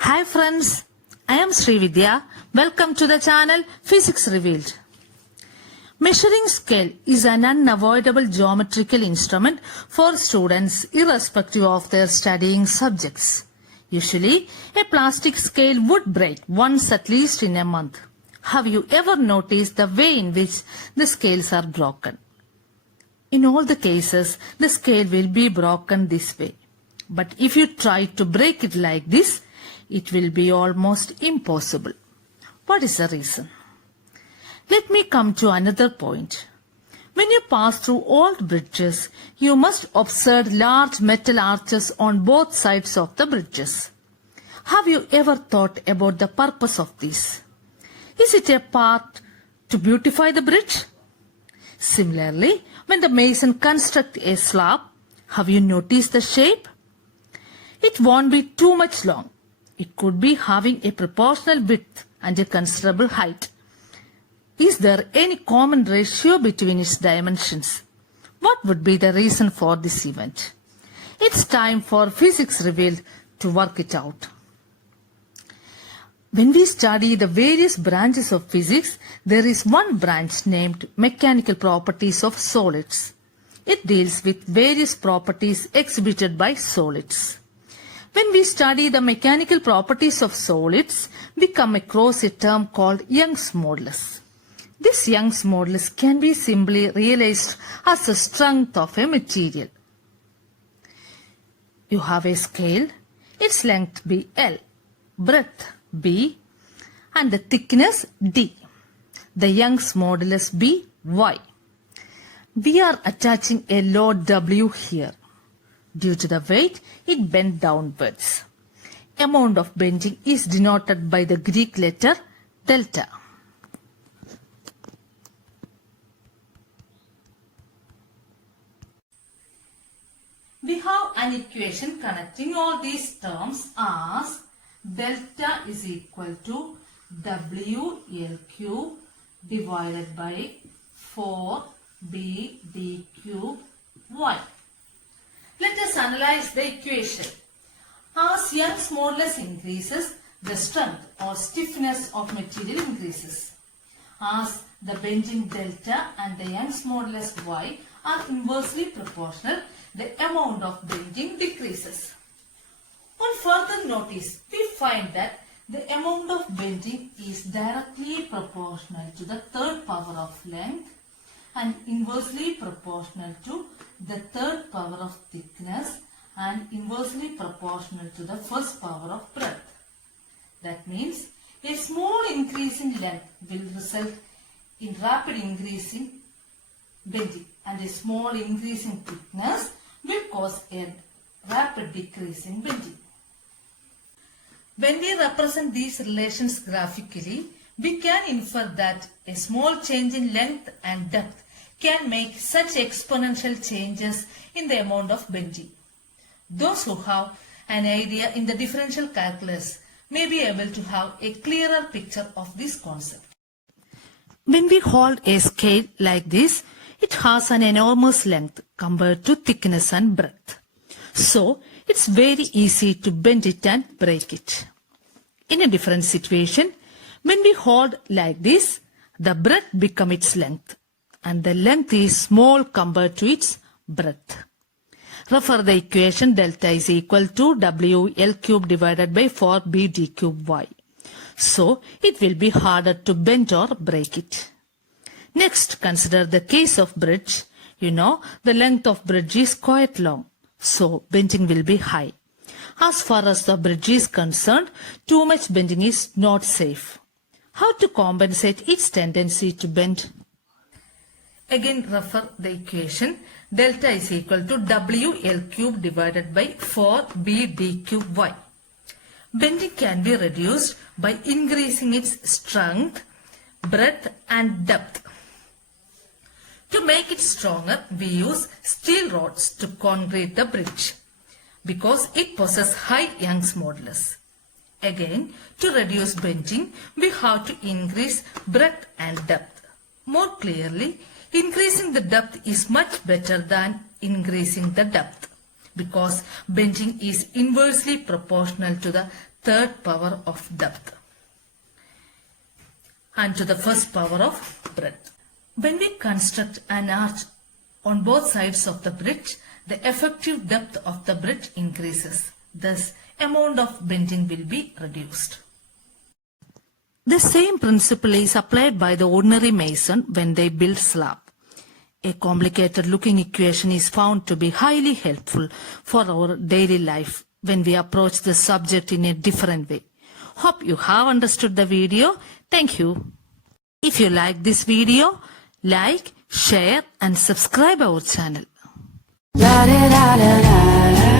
Hi friends, I am Srividya. Welcome to the channel Physics Revealed. Measuring scale is an unavoidable geometrical instrument for students irrespective of their studying subjects. Usually, a plastic scale would break once at least in a month. Have you ever noticed the way in which the scales are broken? In all the cases, the scale will be broken this way. But if you try to break it like this, it will be almost impossible. What is the reason? Let me come to another point. When you pass through old bridges, you must observe large metal arches on both sides of the bridges. Have you ever thought about the purpose of this? Is it a part to beautify the bridge? Similarly, when the mason constructs a slab, have you noticed the shape? It won't be too much long. It could be having a proportional width and a considerable height. Is there any common ratio between its dimensions? What would be the reason for this event? It's time for Physics Revealed to work it out. When we study the various branches of physics, there is one branch named Mechanical Properties of Solids. It deals with various properties exhibited by solids. When we study the mechanical properties of solids, we come across a term called Young's modulus. This Young's modulus can be simply realized as the strength of a material. You have a scale, its length be L, breadth B, and the thickness D. The Young's modulus be Y. We are attaching a load W here. Due to the weight, it bent downwards. Amount of bending is denoted by the Greek letter delta. We have an equation connecting all these terms as delta is equal to WL cube divided by 4B D cube Y. Let us analyze the equation. As Young's modulus increases, the strength or stiffness of material increases. As the bending delta and the Young's modulus Y are inversely proportional, the amount of bending decreases. On further notice, we find that the amount of bending is directly proportional to the third power of length and inversely proportional to the third power of thickness and inversely proportional to the first power of breadth. That means a small increase in length will result in rapid increase in bending and a small increase in thickness will cause a rapid decrease in bending. When we represent these relations graphically, we can infer that a small change in length and depth can make such exponential changes in the amount of bending. Those who have an idea in the differential calculus may be able to have a clearer picture of this concept. When we hold a scale like this, it has an enormous length compared to thickness and breadth. So, it's very easy to bend it and break it. In a different situation, when we hold like this, the breadth becomes its length and the length is small compared to its breadth. Refer the equation delta is equal to WL cube divided by 4B D cube Y. So, it will be harder to bend or break it. Next, consider the case of bridge. You know, the length of bridge is quite long. So, bending will be high. As far as the bridge is concerned, too much bending is not safe. How to compensate its tendency to bend? Again, refer the equation. Delta is equal to WL cube divided by 4B D cube Y. Bending can be reduced by increasing its strength, breadth and depth. To make it stronger, we use steel rods to concrete the bridge because it possesses high Young's modulus. Again, to reduce bending, we have to increase breadth and depth. More clearly, increasing the depth is much better than increasing the depth because bending is inversely proportional to the third power of depth and to the first power of breadth. When we construct an arch on both sides of the bridge, the effective depth of the bridge increases. Thus, amount of bending will be reduced. The same principle is applied by the ordinary mason when they build slab. A complicated looking equation is found to be highly helpful for our daily life when we approach the subject in a different way. Hope you have understood the video. Thank you. If you like this video, like, share and subscribe our channel. La la la la la.